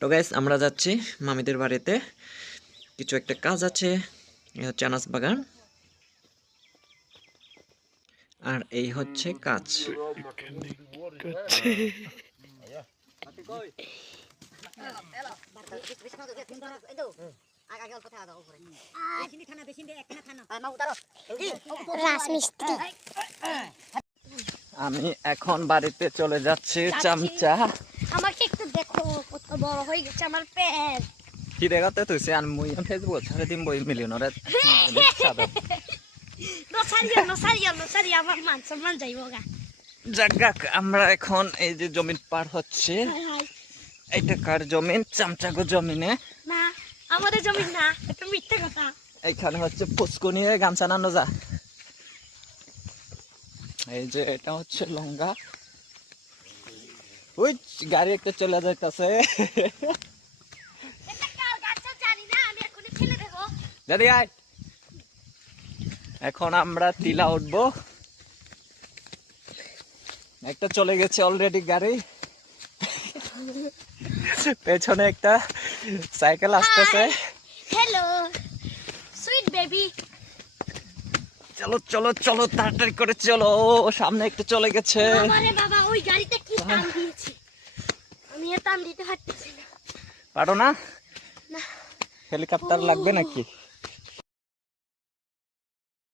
তো গাইস আমরা যাচ্ছি মামিদের বাড়িতে, কিছু একটা কাজ আছে। এই হচ্ছে আনাস বাগান, আর এই হচ্ছে কাজ। আমি এখন বাড়িতে চলে যাচ্ছি। চামচা আমাকে একটু দেখো, কত বড় হয়ে গেছে আমার পেট। কি দেখাতে তুইছে আর মুই ফেসবুক ছাড়ে দিম 2 মিলিয়ন রে সাদা নসারিয়া আমার মান সম্মান যাইবো গা। জাগাক আমরা এখন এই যে জমিন পার হচ্ছে। এইটা কার জমিন? চামচাগো জমিনে না, আমাদের জমি না, এটা মিথ্যে কথা। এইখানে হচ্ছে পুষ্কুনি হয়ে গামছা নানো যা। এই যে এটা হচ্ছে লঙ্গা। ওই গাড়ি একটা চলে যাইতাছে। এটা কার গাছ জানি না, আমি এখনই ফেলে দেব। দাদি আয়, এখন আমরা টিলা উঠবো। একটা চলে গেছে অলরেডি গাড়ি, পেছনে একটা সাইকেল আসতেছে। Hello sweet baby. চলো চলো চলো তাড়াতাড়ি করে চলো, সামনে একটা চলে গেছে। আমারে বাবা ওই গাড়িতে কি টান দিয়েছি, আমি এ টান দিতে পারতেছি না। পারো না? না, হেলিকপ্টার লাগবে নাকি?